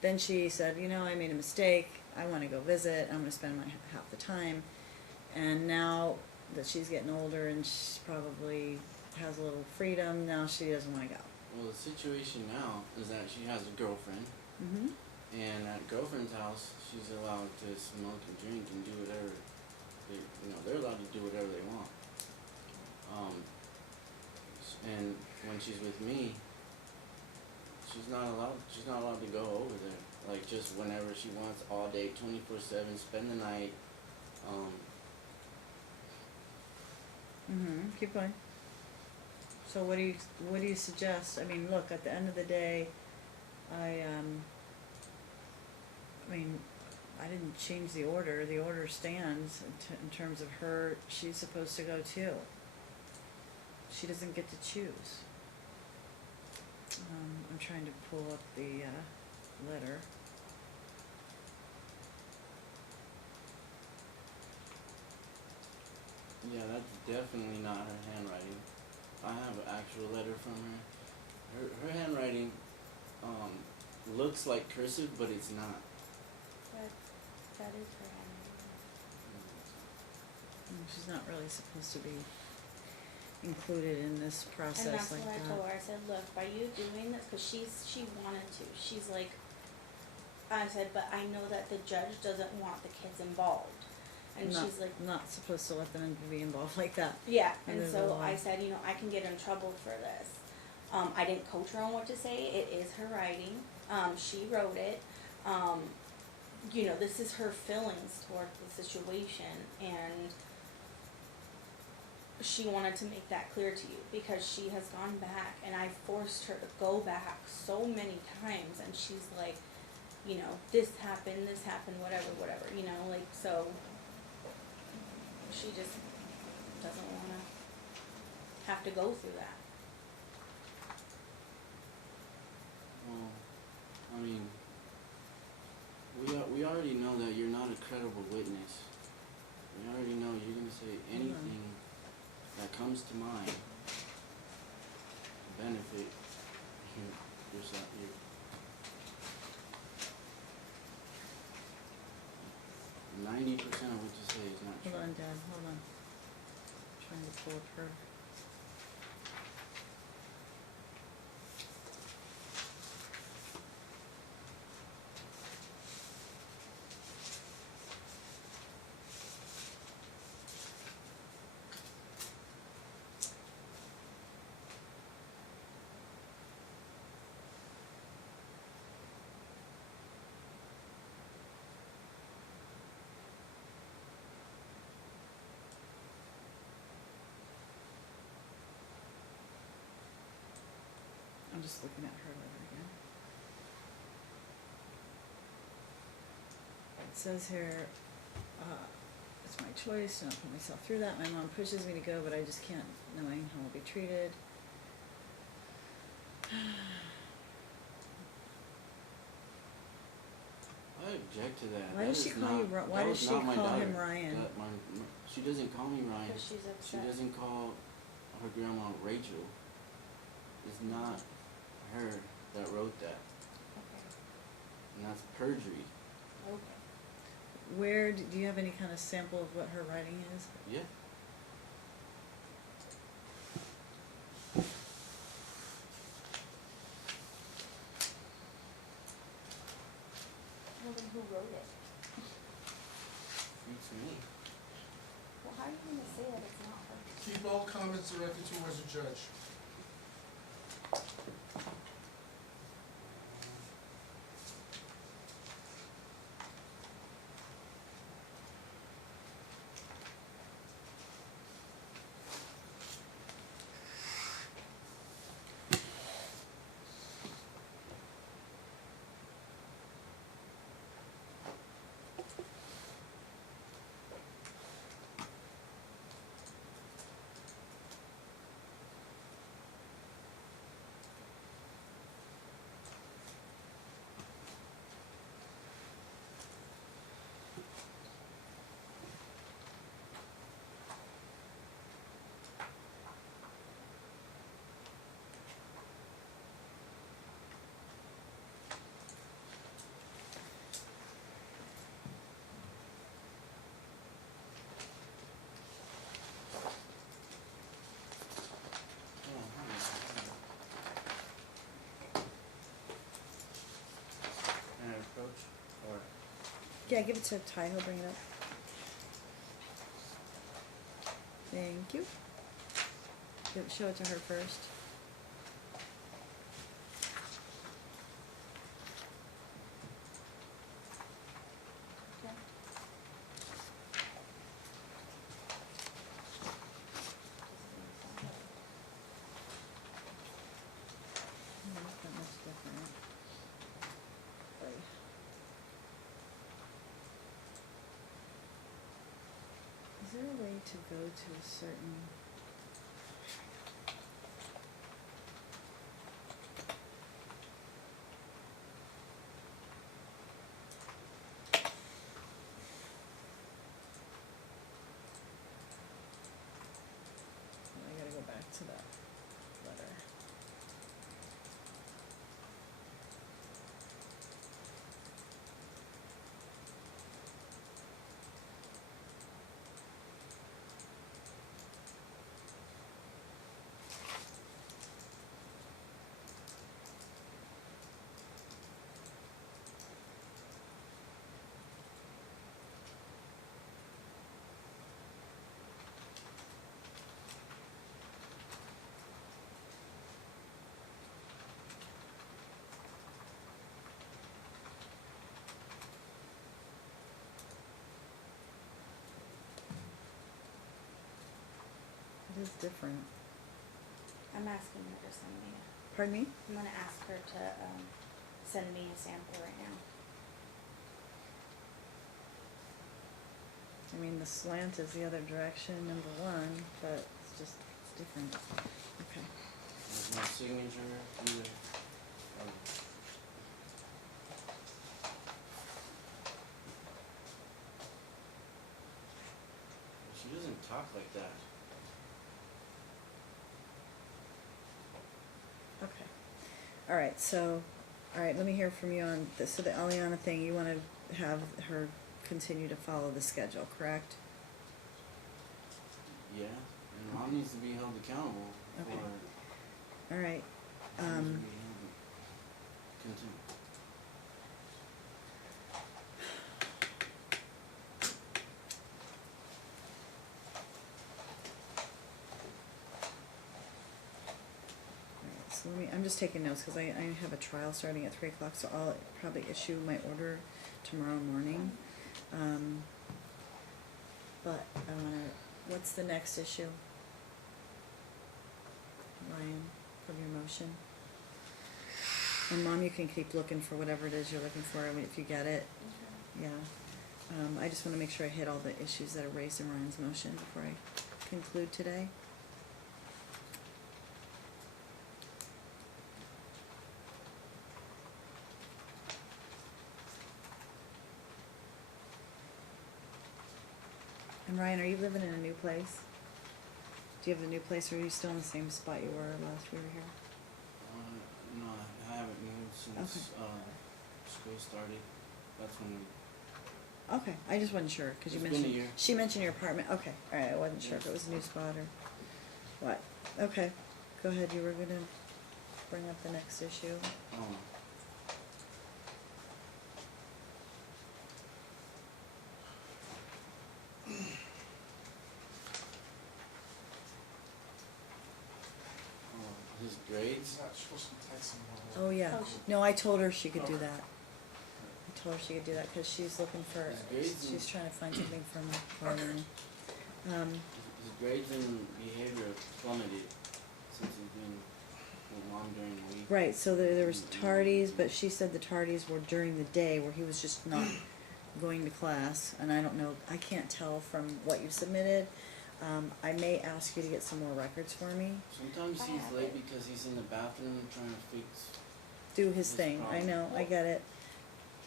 Then she said, you know, I made a mistake. I want to go visit. I'm going to spend my half the time. And now that she's getting older and she probably has a little freedom, now she doesn't want to go. Well, the situation now is that she has a girlfriend, Mm-hmm. and at girlfriend's house, she's allowed to smoke and drink and do whatever. They're allowed to do whatever they want. And when she's with me, she's not allowed. She's not allowed to go over there. Like just whenever she wants, all day, 24/7, spend the night. Mm-hmm. Keep going. So what do you suggest? I mean, look, at the end of the day, I mean, I didn't change the order. The order stands in terms of her. She's supposed to go too. She doesn't get to choose. I'm trying to pull up the letter. Yeah, that's definitely not her handwriting. I have an actual letter from her. Her handwriting looks like cursive, but it's not. That is her handwriting. She's not really supposed to be included in this process And that's like what I that. told her. I said, look, by you doing this, because she wanted to. She's like, I said, but I know that the judge doesn't want the kids involved. And she's like, not supposed to let them be involved like that. yeah. And And there's a so law. I said, I can get in trouble for this. I didn't coach her on what to say. It is her writing. She wrote it. This is her feelings toward the situation, and she wanted to make that clear to you because she has gone back, and I forced her to go back so many times, and she's like, this happened, whatever, so she just doesn't want to have to go through that. Well, I mean, we already know that you're not a credible witness. We already know you're gonna say anything that comes to mind to benefit yourself. 90% of what you say is not true. Hold on, Dad. Hold on. Trying to pull up her. I'm just looking at her letter again. It says here, it's my choice to not put myself through that. My mom pushes me to go, but I just can't, knowing how I'll be treated. I object to that. Why That does she is call you not- Ri- why that does was she not my call him daughter. Ryan? She doesn't call me Ryan. Because she's She upset. doesn't call her grandma Rachel. It's not her that wrote that, Okay. and that's perjury. Okay. Where, do you have any kind of sample of what her writing is? Yeah. Well, then who wrote it? Beats me. Well, how are you gonna say that it's not her? Keep all comments directed towards the judge. Yeah, give it to Ty, he'll bring it up. Thank you. Show it to her first. Okay. Not that much different. Oy. Is there a way to go to a certain? I gotta go back to that letter. It is different. I'm asking her to send me Pardon me? I'm gonna ask her to, send me a sample right now. I mean, the slant is the other direction, number one, but it's different. Okay. There's no signature either. She doesn't talk like that. Okay. All right, let me hear from you on this. So the Eliana thing, you wanna have her continue to follow the schedule, correct? Yeah, and mom needs to be held accountable Okay. for. All right, She needs to be held contempt. alright, so I'm just taking notes, cause I have a trial starting at 3 o'clock, so I'll probably issue my order tomorrow morning. But what's the next issue? Ryan, from your motion? And Mom, you can keep looking for whatever it is you're looking for, I mean, if you get it, yeah. I just wanna make sure I hit all the issues that are raised in Ryan's motion before I conclude today. And Ryan, are you living in a new place? Do you have a new place, or are you still in the same spot you were last we were here? No, I haven't moved since school started. That's when we. Okay, I just wasn't sure, cause you It's been a mentioned, year. she mentioned your apartment, okay, alright, I wasn't sure if it was a new spot or what. Okay, go ahead, you were gonna bring up the next issue. Oh. His grades. She's not supposed to be texting her. Oh, yeah, Oh, no, I told her she could do Okay. that. I told her she could do that, cause she's looking for, His grades she's and- trying to find something from Harlan. His grades and behavior have plummeted since he's been with mom during the week. Right, so there was tardies, but she said the tardies were during the day where he was just not going to class, and I don't know, I can't tell from what you submitted. I may ask you to get some more records for me, Sometimes I he's have late it. because he's in the bathroom trying to fix. do his His thing, I problem. know, I get it.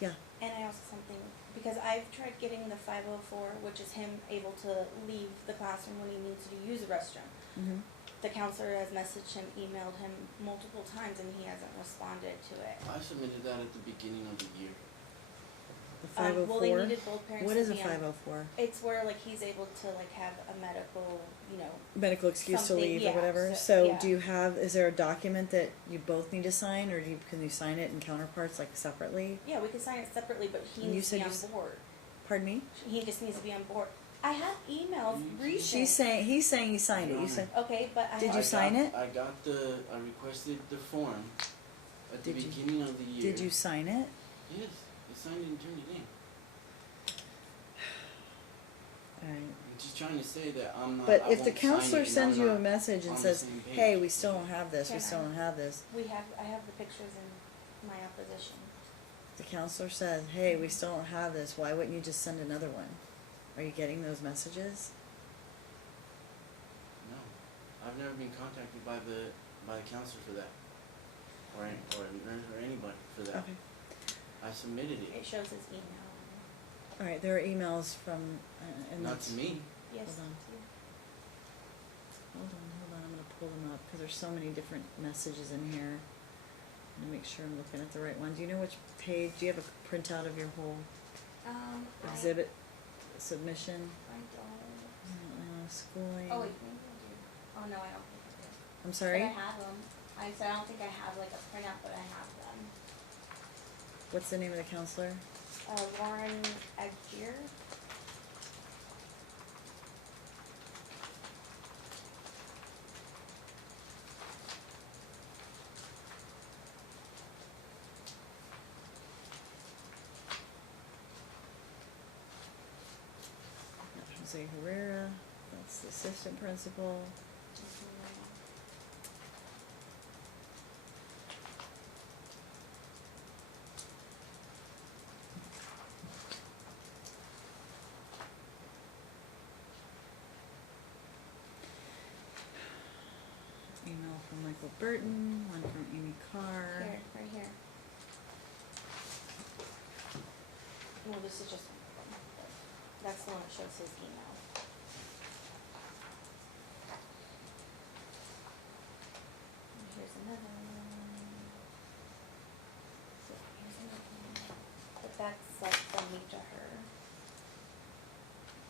Yeah, And I also something, because I've tried getting the 504, which is him able to leave the classroom when he needs to use the restroom. mhm. The counselor has messaged him, emailed him multiple times, and he hasn't responded to it. I submitted that at the beginning of the year. The 504? Well, they needed both parents What to is a be on. 504? It's where like he's able to like have a medical, you know. Medical excuse to Something, leave or yeah, whatever, so- so yeah. do you have, is there a document that you both need to sign, or can you sign it in counterparts, like separately? Yeah, we can sign it separately, but he And you needs to said be you on s- board. Pardon me? He just needs to be on board. I have emails recent. He's saying you signed it. You said, Okay, but I Did have, you sign it? I requested the form at the Did you- beginning of the year. did you sign it? Yes, I signed it and turned it in. Alright. I'm just trying to say that I'm not. But I if the won't sign counselor it and sends I'm you a not message and on the says, same page. hey, we still don't have this, we Can still I- don't have this. I have the pictures in my opposition. The counselor says, hey, we still don't have this, why wouldn't you just send another one? Are you getting those messages? No, I've never been contacted by the counselor for that, or a nurse or anybody for that. Okay. I submitted It it, shows his email. Alright, there are emails from, and not that's. to me. Yes. Hold on. Hold on, I'm gonna pull them up, cause there's so many different messages in here. I'm gonna make sure I'm looking at the right one. Do you know which page, do you have a printout of your whole exhibit submission? I don't. Schooling. Oh wait, maybe I do. Oh no, I don't think I do. I'm sorry? But I have them. I said I don't think I have like a printout, but I have them. What's the name of the counselor? Lauren Agier. Jose Herrera, that's the assistant principal. Email from Michael Burton, one from Amy Carr. Here, right here. No, this is just one of them. That's the one that shows his email. And here's another one. So here's another one. But that's like from me to her.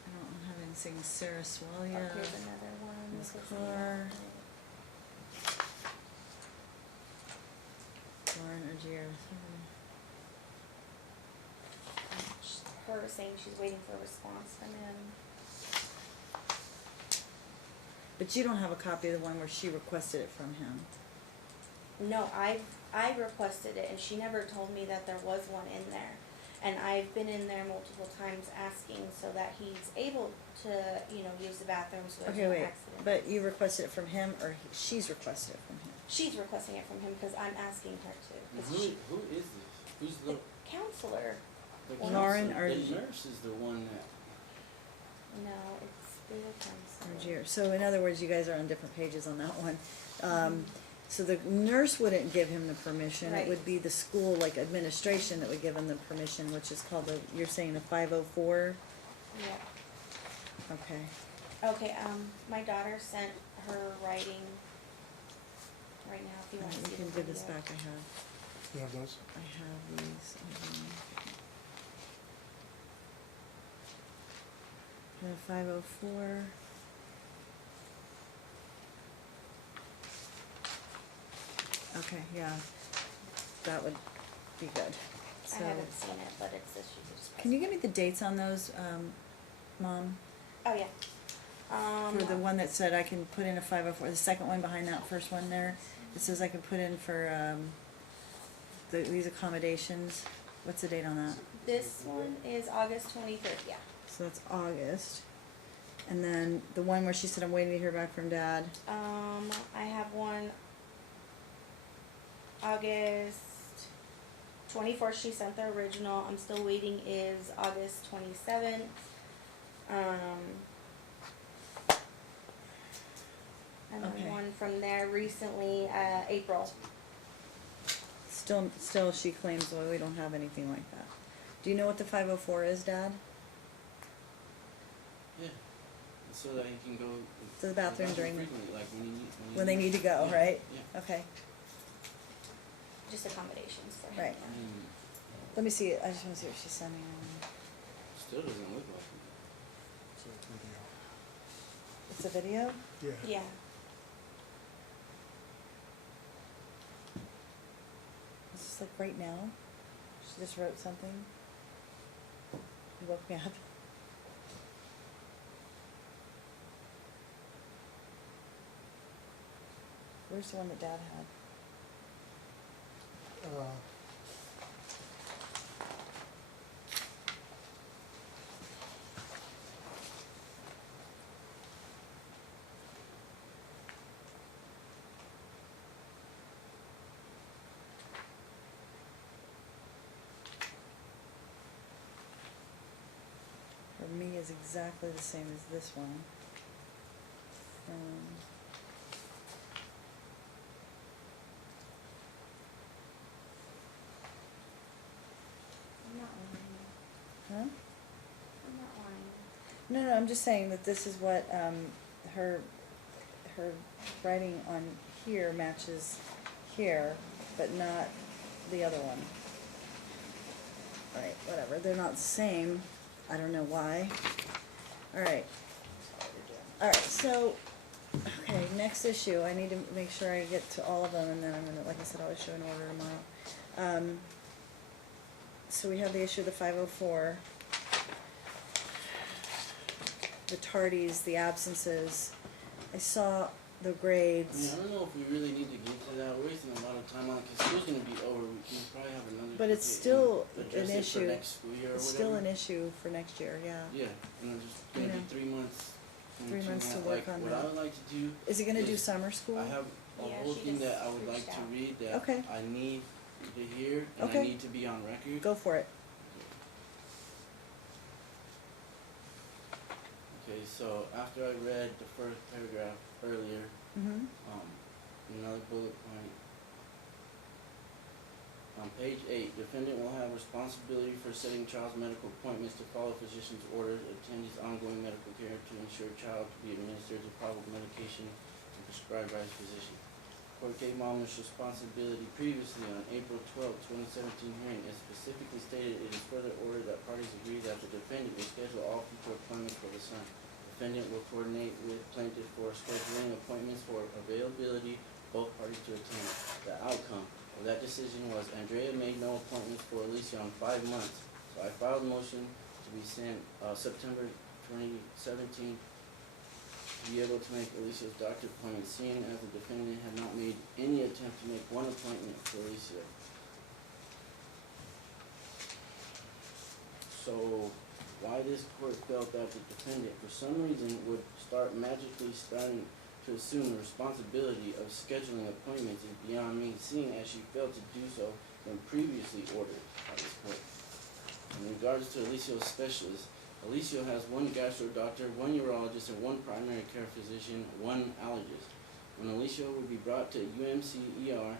I don't have anything, Sarah Oh, Swalia. here's another one. Ms. This is Carr. the- Lauren Agier. Her saying she's waiting for a response from him. But you don't have a copy of the one where she requested it from him. No, I requested it and she never told me that there was one in there. And I've been in there multiple times asking so that he's able to, use the bathroom so there's Okay, no wait, accident. but you requested it from him or she's requested it from him? She's requesting it from him because I'm asking her to. 'Cause Who she, is this? Who's the counselor. the Lauren counselor? The Argy- nurse is the one that. No, it's the counselor. Agier. So in other words, you guys are on different pages on that one. So the nurse wouldn't give him the permission, it Right. would be the school, like administration, that would give him the permission, which is called you're saying the 504? Yeah. Okay. Okay, my daughter sent her writing right now if you want to You see can the give this video. back, I have. You have those? I have these. The 504. Okay, yeah, that would be good. I So, haven't seen it, but it says she could just. can you give me the dates on those, Mom? Oh, yeah. For the one that said I can put in a 504, the second one behind that first one there, it says I can put in for, these accommodations. What's the date on that? This one is August 23rd, yeah. So that's August. And then the one where she said I'm waiting to hear back from Dad. I have one August 24th, she sent the original. I'm still waiting is August 27th. And then Okay. one from there recently, April. Still she claims, well, we don't have anything like that. Do you know what the 504 is, Dad? Yeah. So that he can go To the bathroom during the, frequently, like when they need to go, Yeah, right? Yeah. Okay, Just accommodations for him. Right. I mean, let me see it, I just wanna see what she's sending. still doesn't look like it. So it's video. It's a video? Yeah. Yeah. Is this like right now? She just wrote something? You woke me up. Where's the one that Dad had? For me is exactly the same as this one. I'm not lying. Huh? I'm not lying. No, I'm just saying that this is what, her writing on here matches here, but not the other one. Right, whatever, they're not the same, I don't know why. Alright, so, okay, next issue, I need to make sure I get to all of them, and then I'm gonna, like I said, I'll issue an order tomorrow. So we have the issue of the 504. The tardies, the absences. I saw the I mean, grades, I don't know if we really need to get to that. We're wasting a lot of time on it, because school's gonna be over. We can probably have another. but it's ticket still and an address it issue. for next school year or It's whatever. still an issue for next year, yeah. Yeah, and it's just gonna You be know. 3 months. 3 months to work on What that. I would like to do, Is it gonna do Yes. summer school? I have a Yeah, whole she thing just that I would like reached to out. read that Okay. I need to hear and Okay. I need to be on record. Go for it. Okay, so after I read the first paragraph earlier, Mm-hmm. another bullet point. On page 8, defendant will have responsibility for setting child's medical appointments to follow physician's orders, attend his ongoing medical care to ensure child to be administered the proper medication and prescribed by his physician. Court gave mom this responsibility previously on April 12, 2017 hearing and specifically stated it is further ordered that parties agree that the defendant will schedule all future appointments for the son. Defendant will coordinate with plaintiff for scheduling appointments for availability both parties to attend. The outcome of that decision was Andrea made no appointments for Alicia on 5 months. So I filed a motion to be sent September 2017 to be able to make Alicia's doctor appointment, seeing as the defendant had not made any attempt to make one appointment for Alicia. So why this court felt that the defendant for some reason would start magically starting to assume the responsibility of scheduling appointments is beyond me, seeing as she failed to do so when previously ordered by this court. In regards to Alicia's specialist, Alicia has one gastro doctor, one urologist, and one primary care physician, one allergist. When Alicia would be brought to UMC ER,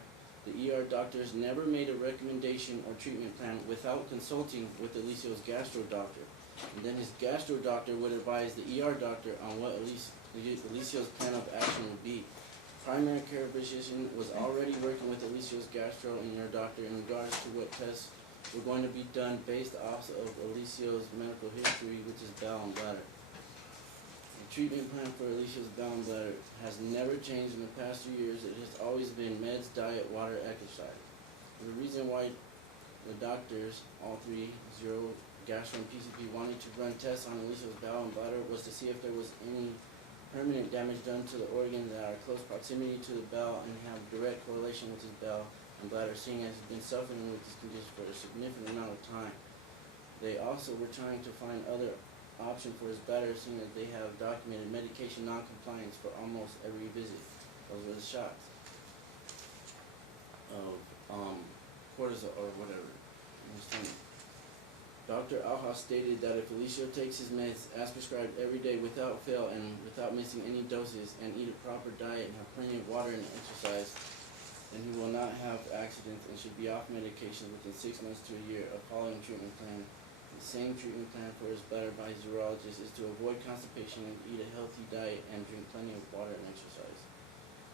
the ER doctors never made a recommendation or treatment plan without consulting with Alicia's gastro doctor. And then his gastro doctor would advise the ER doctor on what Alicia's plan of action would be. Primary care physician was already working with Alicia's gastro and ER doctor in regards to what tests were going to be done based off of Alicia's medical history, which is bowel and bladder. The treatment plan for Alicia's bowel and bladder has never changed in the past 2 years. It has always been meds, diet, water, exercise. The reason why the doctors, all three, Zero, Gastro, and PCP, wanted to run tests on Alicia's bowel and bladder was to see if there was any permanent damage done to the organs that are close proximity to the bowel and have direct correlation with his bowel and bladder, seeing as he's been suffering with this condition for a significant amount of time. They also were trying to find other option for his bladder, seeing that they have documented medication non-compliance for almost every visit. Those were the shots of cortisol or whatever. Dr. Alha stated that if Alicia takes his meds as prescribed every day without fail and without missing any doses and eat a proper diet and have plenty of water and exercise, then he will not have accidents and should be off medication within 6 months to a year of following treatment plan. The same treatment plan for his bladder by his urologist is to avoid constipation and eat a healthy diet and drink plenty of water and exercise.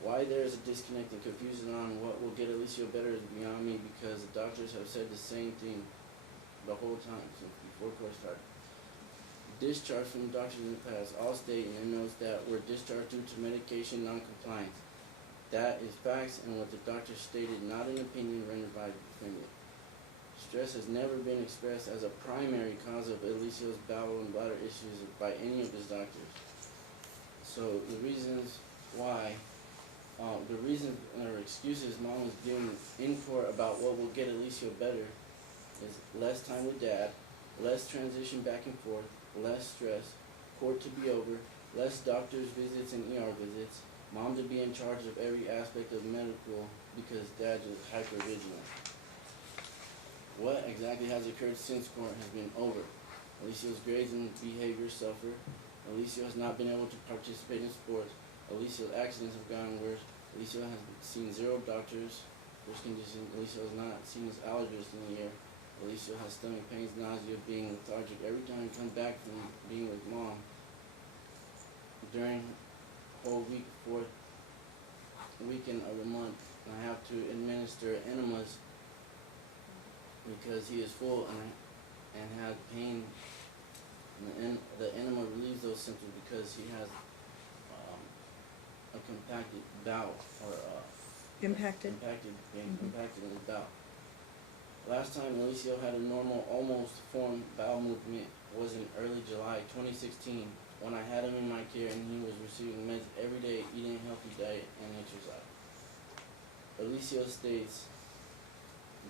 Why there is a disconnect and confusion on what will get Alicia better is beyond me, because the doctors have said the same thing the whole time since before court started. Discharge from doctors in the past all state in their notes that were discharged due to medication non-compliance. That is facts and what the doctor stated, not an opinion rendered by the defendant. Stress has never been expressed as a primary cause of Alicia's bowel and bladder issues by any of his doctors. So the reasons why, the reasons or excuses mom is giving in court about what will get Alicia better is less time with dad, less transition back and forth, less stress, court to be over, less doctor's visits and ER visits, mom to be in charge of every aspect of medical because dad is hypervigilant. What exactly has occurred since court has been over? Alicia's grades and behavior suffer. Alicia has not been able to participate in sports. Alicia's accidents have gotten worse. Alicia has seen 0 doctors. First condition, Alicia has not seen his allergist in a year. Alicia has stomach pains, nausea, being lethargic every time he comes back from being with mom. During whole week, 4th weekend of the month, I have to administer enemas because he is full and has pain. And the enema relieves those symptoms because he has a compacted bowel or Impacted? compacted in his bowel. Last time Alicia had a normal, almost formed bowel movement was in early July 2016 when I had him in my care and he was receiving meds every day, eating a healthy diet and exercise. Alicia states,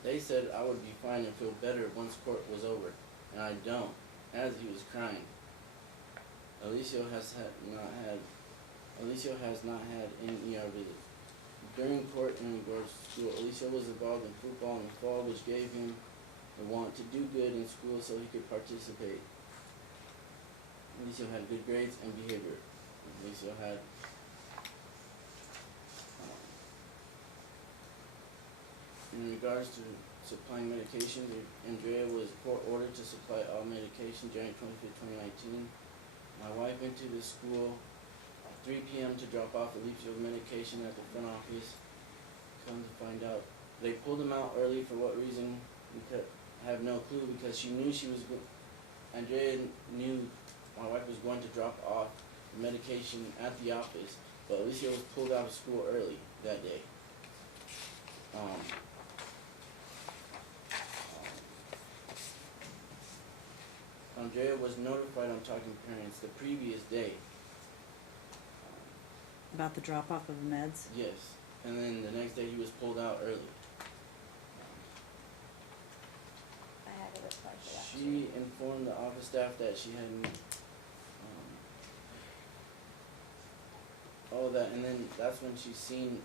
they said I would be fine and feel better once court was over, and I don't, as he was crying. Alicia has not had any ER visits. During court in regards to school, Alicia was involved in football in the fall, which gave him the want to do good in school so he could participate. Alicia had good grades and behavior. Alicia had in regards to supplying medication, Andrea was court ordered to supply all medication January 25th, 2019. My wife went to the school at 3 p.m. to drop off Alicia's medication at the front office. Come to find out, they pulled him out early for what reason? I have no clue because she knew Andrea knew my wife was going to drop off the medication at the office, but Alicia was pulled out of school early that day. Andrea was notified on Talking Parents the previous day. About the drop-off of the meds? Yes, and then the next day he was pulled out early. I had a reply for that She informed the office staff that she had, and then that's when she seen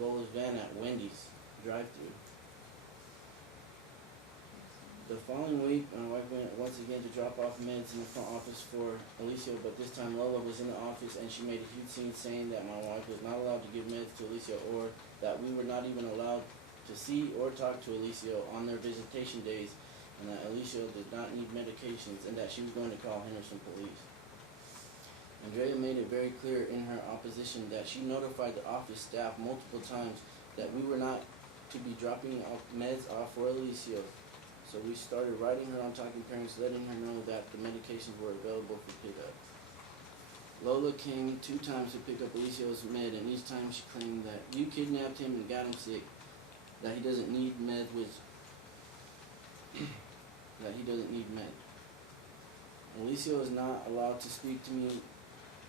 Lola's van at Wendy's drive-thru. The following week, my wife went once again to drop off meds in the front office for Alicia, but this time Lola was in the office and she made a huge scene saying that my wife was not allowed to give meds to Alicia or that we were not even allowed to see or talk to Alicia on their visitation days and that Alicia did not need medications and that she was going to call Henderson police. Andrea made it very clear in her opposition that she notified the office staff multiple times that we were not to be dropping off meds off for Alicia. So we started writing her on Talking Parents, letting her know that the medications were available for pickup. Lola came 2 times to pick up Alicia's med, and each time she claimed that you kidnapped him and got him sick, that he doesn't need med Alicia is not allowed to speak to me,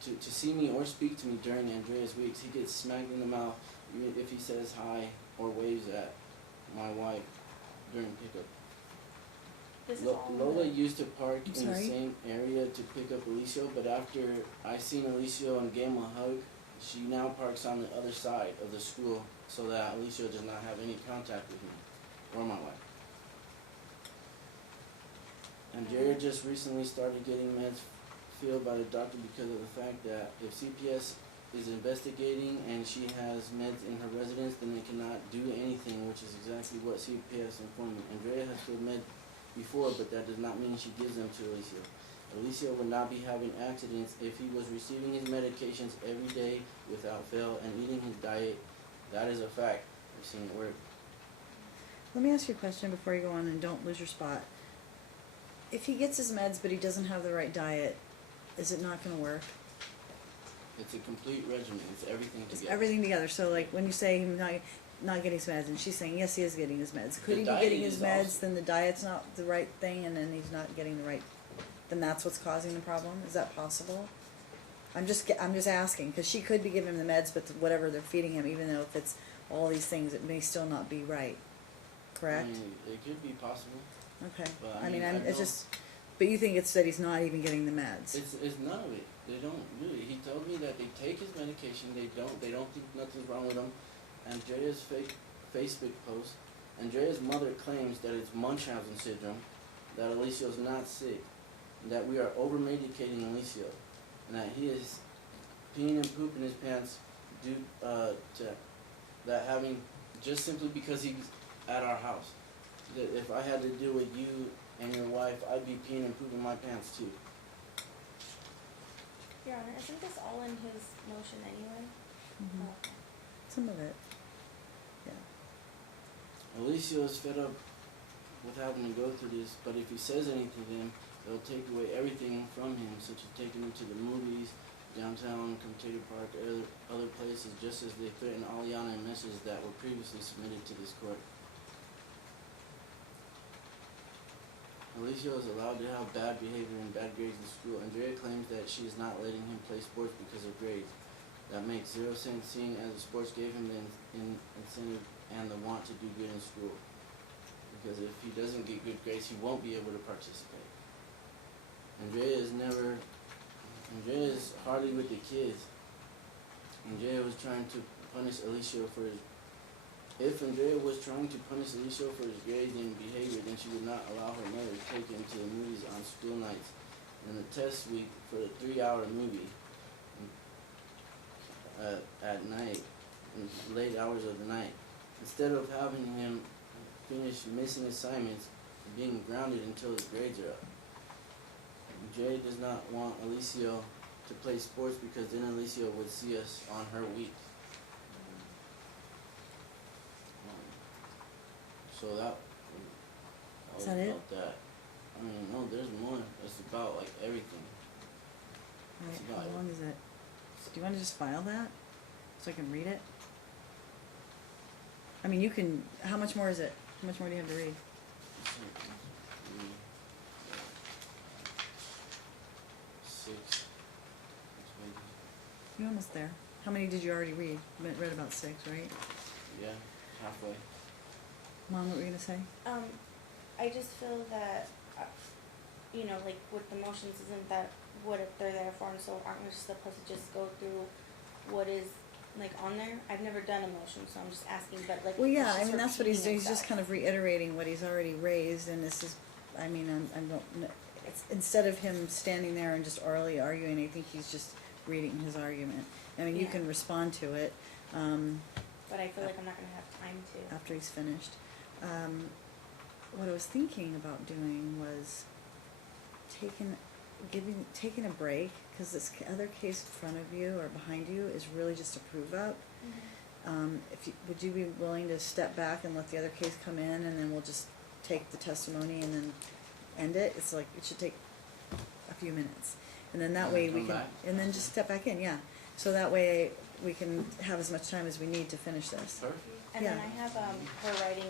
to see me or speak to me during Andrea's weeks. He gets smacked in the mouth even if he says hi or waves at my wife during pickup. This is all Lola used to park I'm in the sorry? same area to pick up Alicia, but after I seen Alicia and gave him a hug, she now parks on the other side of the school so that Alicia does not have any contact with me or my wife. Andrea just recently started getting meds filled by the doctor because of the fact that if CPS is investigating and she has meds in her residence, then they cannot do anything, which is exactly what CPS informed me. Andrea has filled meds before, but that does not mean she gives them to Alicia. Alicia would not be having accidents if he was receiving his medications every day without fail and eating his diet. That is a fact. I've seen it work. Let me ask you a question before you go on and don't lose your spot. If he gets his meds but he doesn't have the right diet, is it not gonna work? It's a complete regimen. It's everything It's together. everything together, so like when you say not getting his meds, and she's saying, yes, he is getting his meds. Could The he be diet getting his is meds, also- then the diet's not the right thing, and then he's not getting the right, then that's what's causing the problem? Is that possible? I'm just asking, cause she could be giving him the meds, but whatever they're feeding him, even though if it's all these things, it may still not be right, correct? I mean, it could be possible. Okay, But, I mean, I it's know- just, but you think it's that he's not even getting the meds? It's none of it. They don't do it. He told me that they take his medication. They don't think nothing's wrong with him. Andrea's Facebook post. Andrea's mother claims that it's Munchausen syndrome, that Alicio's not sick, that we are over medicating Alicio, and that he is peeing and pooping his pants due to that having just simply because he's at our house. That if I had to deal with you and your wife, I'd be peeing and pooping my pants too. Your Honor, isn't this all in his motion anyway? Mhm. Oh, okay. Some of it, yeah. Alicio is fed up with having to go through this, but if he says anything to them, they'll take away everything from him, such as taking him to the movies, downtown, Potato Park, other places, just as they threatened Aliana in messages that were previously submitted to this court. Alicio is allowed to have bad behavior and bad grades in school. Andrea claims that she is not letting him play sports because of grades. That makes 0 sense, seeing as the sports gave him the incentive and the want to do good in school. Because if he doesn't get good grades, he won't be able to participate. Andrea is hardly with the kids. Andrea was trying to punish Alicio for his... If Andrea was trying to punish Alicio for his grades and behavior, then she would not allow her mother to take him to the movies on school nights and the test week for a 3-hour movie at night, in late hours of the night. Instead of having him finish missing assignments and being grounded until his grades are up. Jay does not want Alicio to play sports because then Alicio would see us on her week. So that Is that it? about that. I mean, no, there's more. It's about like everything. Alright, It's how about long is it? Do you wanna just file that, so I can read it? I mean, you can, how much more is it? How much more do you have to read? Six. You're almost there. How many did you already read? You read about 6, right? Yeah, halfway. Mom, what were you gonna say? I just feel that, you know, like with the motions, isn't that what if they're there for, and so aren't we just supposed to just go through what is like on there? I've never done a motion, so I'm just asking, but like. Well, yeah, it's I just mean, that's what he's doing, repeating he's just itself. kind of reiterating what he's already raised, and this is, I mean, I don't, it's, instead of him standing there and just orally arguing, I think he's just reading his argument. I mean, you Yeah. can respond to it, But I feel like I'm not gonna have time to. after he's finished. What I was thinking about doing was taking a break, cause this other case in front of you or behind you is really just a prove up. Would you be willing to step back and let the other case come in, and then we'll just take the testimony and then end it? It's like, it should take a few minutes. And then that And way then we come can, back? and then just step back in, yeah. So that way we can have as much time as we need to finish this. Perfect. And then Yeah. I have, her writing,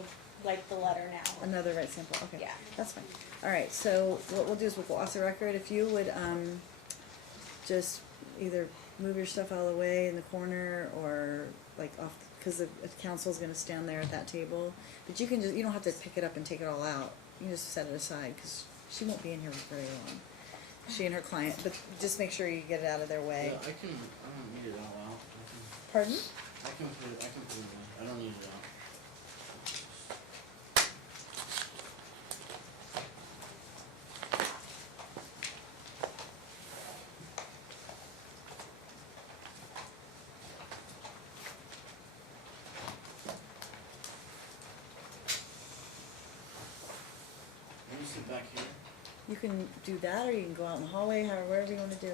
like the letter now. Another right sample, okay. Yeah. That's fine. Alright, so what we'll do is we'll go off the record. If you would, just either move your stuff out of the way in the corner or like off, cause the council's gonna stand there at that table. But you can just, you don't have to pick it up and take it all out. You can just set it aside, cause she won't be in here very long. She and her client, but just make sure you get it out of their way. Yeah, I don't need it all out. Pardon? I can put it in. I don't need it out. Let me sit back here. You can do that, or you can go out in the hallway, however, wherever you wanna do.